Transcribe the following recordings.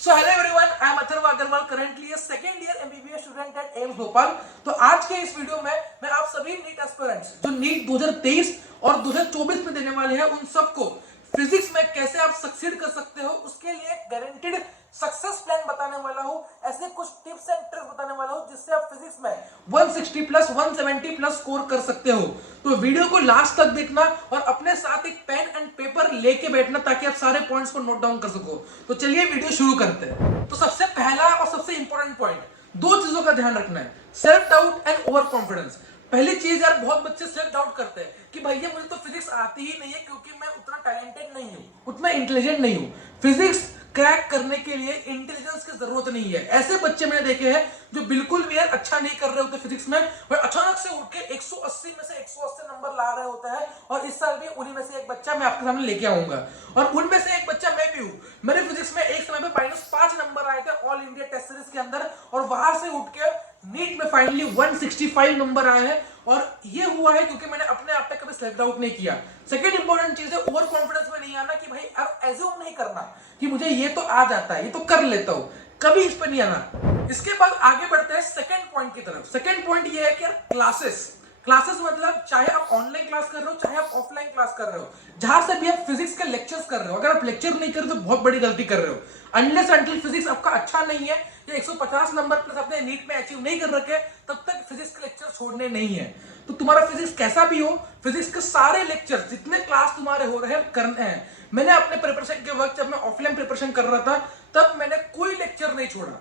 So hello everyone, I am Atharv Agrawal, currently a second year MBBS student at AIIMS Bhopal. तो आज के इस video में मैं आप सभी नीट एस्पिरेंट्स जो नीट 2023 और 2024 में देने वाले हैं उन सबको फिजिक्स में कैसे आप सक्सीड कर सकते हो उसके लिए गारंटीड सक्सेस प्लान बताने वाला हूं। ऐसे कुछ टिप्स एंड ट्रिक्स बताने वाला हूं जिससे आप फिजिक्स में 160 प्लस 170 प्लस स्कोर कर सकते हो। तो वीडियो को लास्ट तक देखना और अपने साथ एक पेन एंड पेपर लेके बैठना ताकि आप सारे पॉइंट्स को नोट डाउन कर सको। तो चलिए वीडियो शुरू करते हैं। तो सबसे पहला और सबसे इंपॉर्टेंट पॉइंट, दो चीजों का ध्यान रखना है, self doubt and over confidence. पहली चीज यार, बहुत बच्चे सेल्फ डाउट करते हैं कि भैया मुझे तो फिजिक्स आती ही नहीं है क्योंकि मैं उतना टैलेंटेड नहीं हूं, उतना इंटेलिजेंट नहीं हूं। फिजिक्स क्रैक करने के लिए इंटेलिजेंस की जरूरत नहीं है। ऐसे बच्चे मैंने देखे हैं जो बिल्कुल भी यार अच्छा नहीं कर रहे होते फिजिक्स में, और अचानक से उठ के 180 में से 180 नंबर ला रहे होते हैं। और इस साल भी उन्हीं में से एक बच्चा मैं आपके सामने लेके आऊंगा, और उनमें से एक बच्चा मैं भी हूं। मेरे फिजिक्स में एक समय पे -5 नंबर आए थे ऑल इंडिया टेस्ट सीरीज के अंदर, और वहां से उठ के नीट में फाइनली 165 नंबर आए हैं। और ये हुआ है क्योंकि मैंने अपने आप पे कभी सेल्फ डाउट नहीं किया। सेकंड इंपॉर्टेंट चीज है, ओवर कॉन्फिडेंस में नहीं आना कि भाई अब एज्यूम नहीं करना कि मुझे ये तो आ जाता है, ये तो कर लेता हूं, कभी इस पे नहीं आना। इसके बाद आगे बढ़ते हैं सेकंड पॉइंट की तरफ। सेकंड पॉइंट ये है कि यार क्लासेस मतलब चाहे आप ऑनलाइन क्लास कर रहे हो चाहे आप ऑफलाइन क्लास कर रहे हो, जहां से भी आप फिजिक्स के लेक्चर्स कर रहे हो, अगर आप लेक्चर नहीं कर रहे तो बहुत बड़ी गलती कर रहे हो। अनलेस अंटिल फिजिक्स आपका अच्छा नहीं है या 150 नंबर प्लस आपने नीट में अचीव नहीं कर रखे, तब तक फिजिक्स के लेक्चर छोड़ने नहीं है। तो तुम्हारा फिजिक्स कैसा भी हो, फिजिक्स के सारे लेक्चर जितने क्लास तुम्हारे हो रहे हैं करने हैं। मैंने अपने प्रिपरेशन के वक्त जब मैं ऑफलाइन प्रिपरेशन कर रहा था तब मैंने कोई लेक्चर नहीं छोड़ा,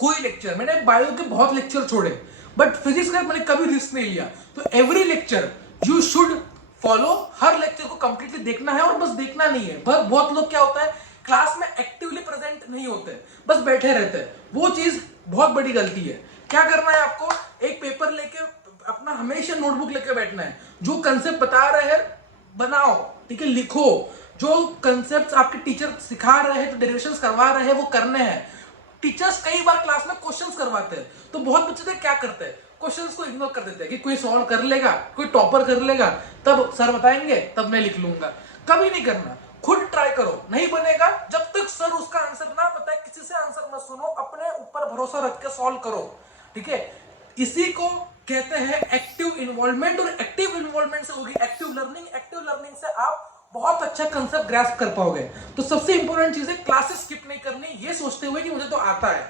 कोई लेक्चर। मैंने बायो के बहुत लेक्चर छोड़े, बट फिजिक्स का मैंने कभी रिस्क नहीं लिया। तो every lecture you should follow, her lecture को कंप्लीटली देखना है, और बस देखना नहीं है। बहुत लोग क्या होता है, क्लास में एक्टिवली प्रेजेंट नहीं होते, बस बैठे रहते हैं। वो चीज बहुत बड़ी गलती है। क्या करना है आपको, एक पेपर लेके अपना हमेशा नोटबुक लेके बैठना है। जो कंसेप्ट बता रहे हैं बनाओ, ठीक है, लिखो। जो कंसेप्ट आपके टीचर सिखा रहे हैं, जो डेरिवेशंस करवा रहे हैं वो करने हैं। टीचर्स कई बार क्लास में क्वेश्चंस करवाते हैं, तो बहुत बच्चे क्या करते हैं, क्वेश्चंस को इग्नोर कर देते हैं कि कोई सॉल्व कर लेगा, कोई टॉपर कर लेगा, तब सर बताएंगे तब मैं लिख लूंगा। कभी नहीं करना, खुद ट्राई करो। नहीं बनेगा, जब तक सर उसका आंसर ना बताए किसी से आंसर मत सुनो, अपने ऊपर भरोसा रख के सॉल्व करो, ठीक है। इसी को कहते हैं एक्टिव इन्वॉल्वमेंट, और एक्टिव इन्वॉल्वमेंट से होगी एक्टिव लर्निंग। एक्टिव लर्निंग से आप बहुत अच्छा कंसेप्ट ग्रैस्प कर पाओगे। तो सबसे इंपॉर्टेंट चीज है क्लासेस स्किप नहीं करनी, ये सोचते हुए कि मुझे तो आता है,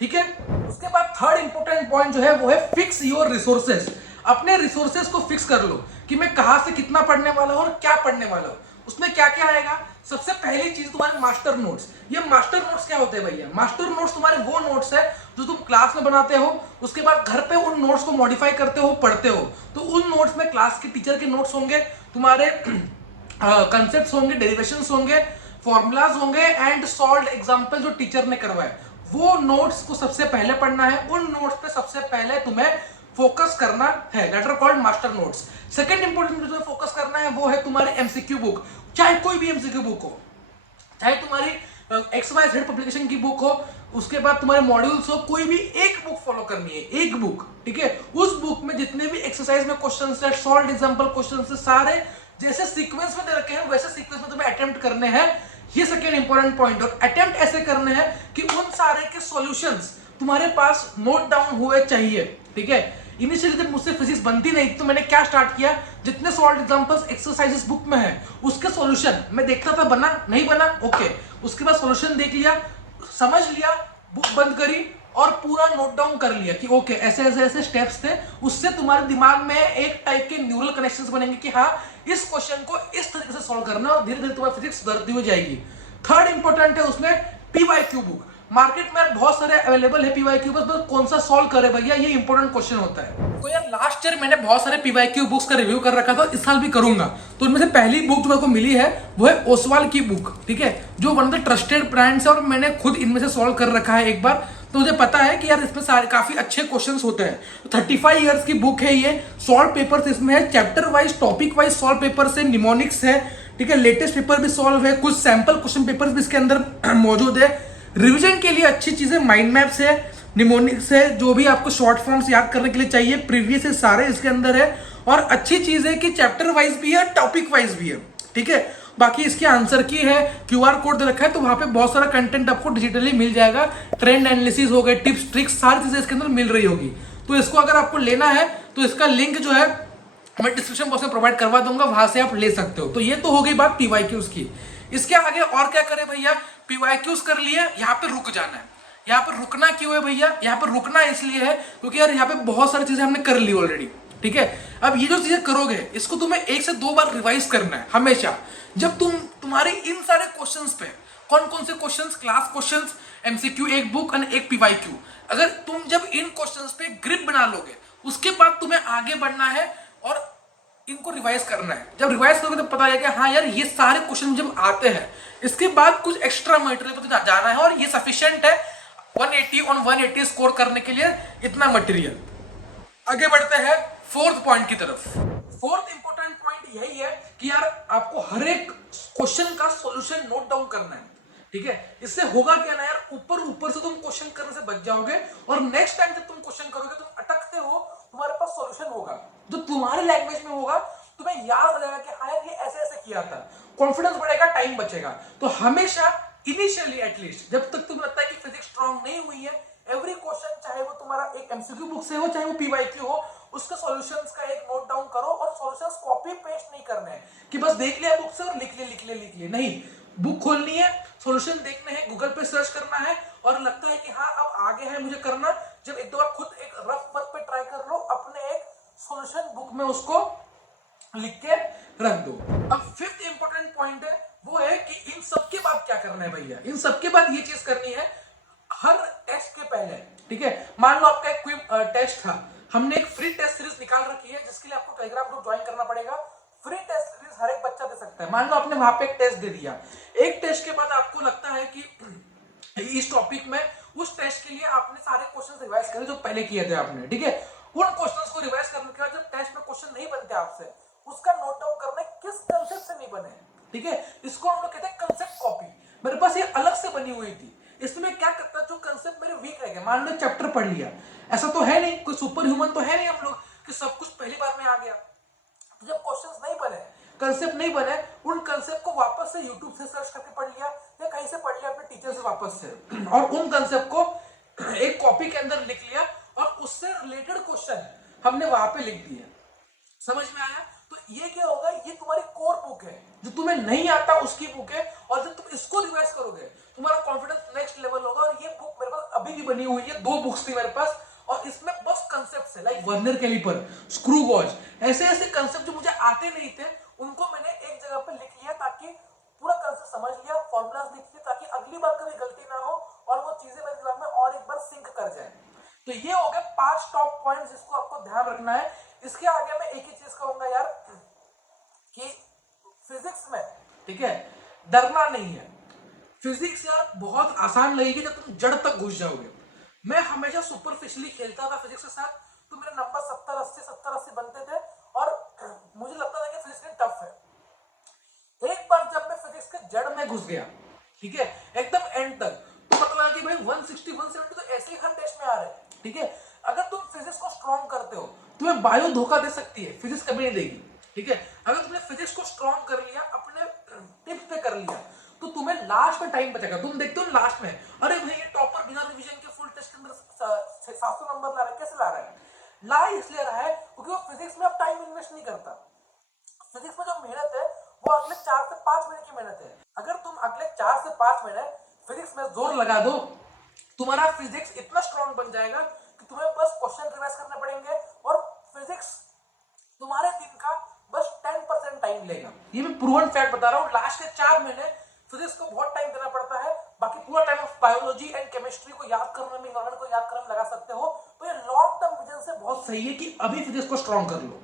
ठीक है। उसके बाद थर्ड इंपॉर्टेंट पॉइंट जो है वो है फिक्स योर रिसोर्सेस। अपने रिसोर्सेस को फिक्स कर लो कि मैं कहां से कितना पढ़ने वाला हूं और क्या पढ़ने वाला हूं। उसमें क्या क्या आएगा, सबसे पहली चीज तुम्हारे मास्टर नोट्स। ये मास्टर नोट्स क्या होते हैं भैया, मास्टर नोट्स तुम्हारे वो नोट्स है जो तुम क्लास में बनाते हो, उसके बाद घर पे उन नोट्स को मॉडिफाई करते हो, पढ़ते हो। तो उन नोट्स में क्लास के टीचर के नोट्स होंगे, तुम्हारे कंसेप्ट्स होंगे, डेरिवेशंस होंगे, फॉर्मूलाज होंगे, एंड सॉल्व्ड एग्जांपल जो टीचर ने करवाए, वो नोट्स को सबसे पहले पढ़ना है। उन नोट्स पे सबसे पहले तुम्हें फोकस करना है, that are called master notes. Second important जो तुम्हें फोकस करना है वो है तुम्हारे एमसीक्यू बुक। चाहे कोई भी एमसीक्यू बुक हो, चाहे तुम्हारी XYZ पब्लिकेशन की बुक हो, उसके बाद तुम्हारे मॉड्यूल्स हो, कोई भी एक बुक फॉलो करनी है, एक बुक, ठीक है। उस बुक में जितने भी एक्सरसाइज में क्वेश्चंस है, सॉल्व्ड एग्जांपल क्वेश्चंस है, सारे जैसे सीक्वेंस में दे रखे हैं वैसे सीक्वेंस में तुम्हें अटेम्प्ट करने हैं। ये सेकंड इंपॉर्टेंट पॉइंट। और अटेम्प्ट ऐसे करने हैं कि उन सारे के सॉल्यूशंस तुम्हारे पास नोट डाउन हुए चाहिए, ठीक है। इनिशियली जब मुझसे फिजिक्स बनती नहीं तो मैंने क्या स्टार्ट किया, जितने सॉल्व्ड एग्जांपल्स एक्सरसाइजेस बुक में है उसके सॉल्यूशन मैं देखता था, बना नहीं बना ओके, उसके बाद सॉल्यूशन देख लिया, समझ लिया, बुक बंद करी और पूरा नोट डाउन कर लिया कि ओके ऐसे ऐसे ऐसे स्टेप्स थे। उससे तुम्हारे दिमाग में एक टाइप के न्यूरल कनेक्शंस बनेंगे कि हाँ इस क्वेश्चन को इस तरीके से सॉल्व करना है, और धीरे धीरे तुम्हारी फिजिक्स सुधरती हो जाएगी। थर्ड इंपॉर्टेंट है उसमें पीवाईक्यू बुक। मार्केट में बहुत सारे अवेलेबल है पीवाईक्यू, बस कौन सा सॉल्व करे भैया, ये इंपॉर्टेंट क्वेश्चन होता है। तो यार लास्ट ईयर मैंने बहुत सारे पीवाईक्यू बुक्स का रिव्यू कर रखा था, इस साल भी करूंगा। तो उनमें से पहली बुक जो मेरे को मिली है वो है ओसवाल की बुक, ठीक है, जो one of the trusted brands है, और मैंने खुद इनमें से सॉल्व कर रखा है एक बार। तो मुझे पता है कि यार इसमें सारे काफी अच्छे क्वेश्चंस होते हैं। 35 इयर्स की बुक है ये, सॉल्व पेपर्स इसमें है, chapter wise topic wise solve papers है, निमोनिक्स है, ठीक है, लेटेस्ट पेपर भी सॉल्व है, कुछ सैंपल क्वेश्चन पेपर्स भी इसके अंदर मौजूद है। रिवीजन के लिए अच्छी चीजें माइंड मैप्स है, निमोनिक्स है, जो भी आपको शॉर्ट फॉर्म्स याद करने के लिए चाहिए, प्रीवियस है, सारे इसके अंदर है। और अच्छी चीज है कि चैप्टर वाइज भी है, टॉपिक वाइज भी है, ठीक है। बाकी इसके आंसर की है, क्यूआर कोड दे रखा है, तो वहां पे बहुत सारा कंटेंट आपको डिजिटली मिल जाएगा। ट्रेंड एनालिसिस हो गए, टिप्स ट्रिक्स, सारी चीजें इसके अंदर मिल रही होगी। तो इसको अगर आपको लेना है तो इसका लिंक जो है मैं डिस्क्रिप्शन बॉक्स में प्रोवाइड करवा दूंगा, वहां से आप ले सकते हो। तो ये तो हो गई बात पीवाईक्यूज की। इसके आगे और क्या करें भैया, पीवाईक्यूज कर लिए, यहाँ पे रुक जाना है। यहाँ पर रुकना क्यों है भैया, यहाँ पर रुकना इसलिए है क्योंकि यार यहाँ पे बहुत सारी चीजें हमने कर ली ऑलरेडी, ठीक है। अब ये जो चीजें करोगे इसको तुम्हें 1 से 2 बार रिवाइज करना है हमेशा। जब तुम्हारी इन सारे क्वेश्चंस पे, कौन कौन से क्वेश्चंस, क्लास क्वेश्चंस, एमसीक्यू, एक बुक और एक पीवाईक्यू, अगर तुम जब इन क्वेश्चंस पे ग्रिप बना लोगे उसके बाद तुम्हें आगे बढ़ना है और इनको रिवाइज करना है। जब रिवाइज करोगे तो पता है कि हाँ यार ये सारे क्वेश्चन जब आते हैं इसके बाद कुछ एक्स्ट्रा मटेरियल पर जाना है और ये सफिशिएंट है 180 ऑन 180 स्कोर करने के लिए, इतना मटेरियल। आगे बढ़ते हैं फोर्थ पॉइंट की तरफ। फोर्थ इंपॉर्टेंट पॉइंट यही है कि यार आपको हर एक क्वेश्चन का सॉल्यूशन नोट डाउन करना है, ठीक है। इससे होगा क्या ना यार, ऊपर ऊपर से तुम क्वेश्चन करने से बच जाओगे और नेक्स्ट टाइम जब तुम क्वेश्चन करोगे तुम अटकते हो, तुम्हारे पास सॉल्यूशन होगा जो तुम्हारे लैंग्वेज में होगा, तुम्हें याद हो जाएगा कि हाँ यार ये ऐसे ऐसे किया था, कॉन्फिडेंस बढ़ेगा, टाइम बचेगा। तो हमेशा इनिशियली एटलीस्ट जब तक तुम्हें लगता है कि फिजिक्स स्ट्रांग नहीं हुई है, एवरी क्वेश्चन चाहे वो तुम्हारा एक एमसीक्यू बुक से हो चाहे वो पीवाईक्यू हो, उसके सॉल्यूशंस का एक नोट डाउन करो और सॉल्यूशंस कॉपी पेस्ट नहीं करने हैं कि बस देख लिया बुक से और लिख ले नहीं। बुक खोलनी है, सॉल्यूशन देखने हैं, गूगल पे सर्च करना है और लगता है कि हाँ अब आगे है मुझे करना, जब एक दो बार खुद एक रफ वर्क पे ट्राई कर लो, अपने एक सॉल्यूशन बुक में उसको लिख के रख दो। अब फिफ्थ इंपॉर्टेंट पॉइंट है वो है कि इन सबके बाद क्या करना है भैया, इन सबके बाद ये चीज करनी है हर टेस्ट के पहले, ठीक है। मान लो आपका एक क्विज टेस्ट था, हमने एक फ्री टेस्ट सीरीज निकाल रखी है जिसके लिए आपको टेलीग्राम ग्रुप ज्वाइन करना पड़ेगा। फ्री टेस्ट सीरीज हर एक बच्चा दे सकता है। मान लो आपने वहां पे एक टेस्ट दे दिया, एक टेस्ट के बाद आपको लगता है कि इस टॉपिक में उस टेस्ट के लिए आपने सारे क्वेश्चन रिवाइज करे जो पहले किए थे आपने, ठीक है। उन क्वेश्चंस को रिवाइज करने के बाद जब टेस्ट में क्वेश्चन नहीं बनते आपसे, उसका नोट डाउन करना किस कंसेप्ट से नहीं बने, ठीक है। इसको हम लोग कहते हैं कंसेप्ट कॉपी। मेरे पास ये अलग से बनी हुई थी, इसमें क्या करता जो कंसेप्ट मेरे वीक रह गए, मान लो चैप्टर पढ़ लिया, ऐसा तो है नहीं, कोई सुपर ह्यूमन तो है नहीं हम लोग कि सब कुछ पहली बार में आ गया। तो जब क्वेश्चंस नहीं बने, कंसेप्ट नहीं बने, उन कंसेप्ट को वापस से यूट्यूब से सर्च करके पढ़ लिया या कहीं से पढ़ लिया अपने टीचर से वापस से, और उन कंसेप्ट को एक कॉपी के अंदर लिख लिया और उससे रिलेटेड क्वेश्चन हमने वहां पे लिख दिया। समझ में आया? तो ये क्या होगा, ये तुम्हारी कोर बुक है, जो तुम्हें नहीं आता उसकी बुक है, और जब तुम इसको रिवाइज करोगे तुम्हारा कॉन्फिडेंस नेक्स्ट लेवल होगा। और ये बुक मेरे पास अभी भी बनी हुई है, 2 बुक्स थी मेरे पास, और इसमें बस कंसेप्ट है like vernier caliper, screw gauge, ऐसे ऐसे कंसेप्ट जो मुझे आते नहीं थे उनको मैंने एक जगह पे लिख लिया ताकि पूरा कंसेप्ट समझ लिया, फॉर्मूलाज लिख लिया ताकि अगली बार कभी गलती ना हो और वो चीजें मेरे दिमाग में और एक बार सिंक कर जाए। तो ये हो गए 5 टॉप पॉइंट्स जिसको आपको ध्यान रखना है। इसके आगे मैं एक ही चीज कहूंगा यार कि फिजिक्स में, ठीक है, डरना नहीं है। फिजिक्स यार बहुत आसान लगेगी जब तुम जड़ तक घुस जाओगे। मैं हमेशा सुपरफिशियली खेलता था फिजिक्स के साथ, तो मेरे नंबर 70-80 बनते थे और मुझे लगता था कि फिजिक्स टफ है। एक बार जब मैं फिजिक्स के जड़ में घुस गया, ठीक है, एकदम एंड तक, तो पता लगा कि भाई 160 170 तो ऐसे ही हर टेस्ट में आ रहे हैं, ठीक है। अगर तुम फिजिक्स को स्ट्रॉन्ग करते हो, तुम्हें बायो धोखा दे सकती है, फिजिक्स कभी नहीं देगी, ठीक है। अगर तुमने फिजिक्स को स्ट्रॉन्ग कर लिया, अपने टिप्स पे कर लिया, तो तुम्हें लास्ट में टाइम बचेगा। तुम देखते हो लास्ट में, अरे भाई ये टॉपर बिना रिवीजन के फुल टेस्ट के अंदर 700 नंबर ला रहा है, कैसे ला रहा है? ला इसलिए रहा है क्योंकि वो फिजिक्स में अब टाइम इन्वेस्ट नहीं करता। फिजिक्स में जो मेहनत है वो अगले 4 से 5 महीने की मेहनत है। अगर तुम अगले 4 से 5 महीने फिजिक्स में जोर लगा दो, तुम्हारा फिजिक्स इतना स्ट्रॉन्ग बन जाएगा कि तुम्हें बस क्वेश्चन रिवाइज करने पड़ेंगे और फिजिक्स तुम्हारे दिन का बस 10% टाइम लेगा। ये मैं प्रूवन फैक्ट बता रहा हूँ। लास्ट के 4 महीने फिजिक्स को बहुत टाइम देना पड़ता है, बाकी पूरा time of biology and chemistry को याद करने में, इन्वायरमेंट को याद करने में लगा सकते हो। तो ये लॉन्ग टर्म विजन से बहुत सही है कि अभी फिजिक्स को स्ट्रॉन्ग कर लो,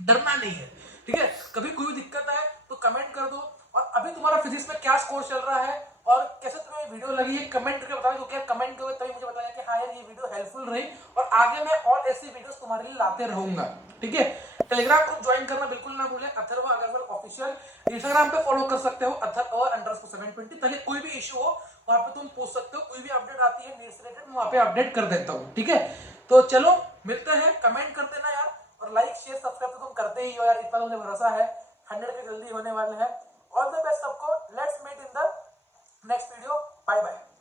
डरना नहीं है, ठीक है। कभी कोई दिक्कत है तो कमेंट कर दो, और अभी तुम्हारा फिजिक्स में क्या स्कोर चल रहा है और कैसे तुम्हें वीडियो लगी है कमेंट करके बताओ, क्योंकि कमेंट करोगे तभी मुझे बताया कि हाँ यार ये वीडियो हेल्पफुल रही, और आगे मैं और ऐसी वीडियोस तुम्हारे लिए लाते रहूंगा, ठीक है। टेलीग्राम ग्रुप ज्वाइन करना बिल्कुल ना भूलें, अथर्व अग्रवाल ऑफिशियल। इंस्टाग्राम पे फॉलो कर सकते हो अथर्व_720, ताकि कोई भी इशू हो वहां पे तुम पूछ सकते हो, कोई भी अपडेट आती है नीड्स रिलेटेड मैं वहां पे अपडेट कर देता हूँ, ठीक है। तो चलो मिलते हैं, कमेंट कर देना यार, और लाइक शेयर सब्सक्राइब तो तुम करते ही हो यार, इतना मुझे भरोसा है 100 के जल्दी होने वाले हैं। ऑल द बेस्ट सबको, let's meet in the next video, bye bye.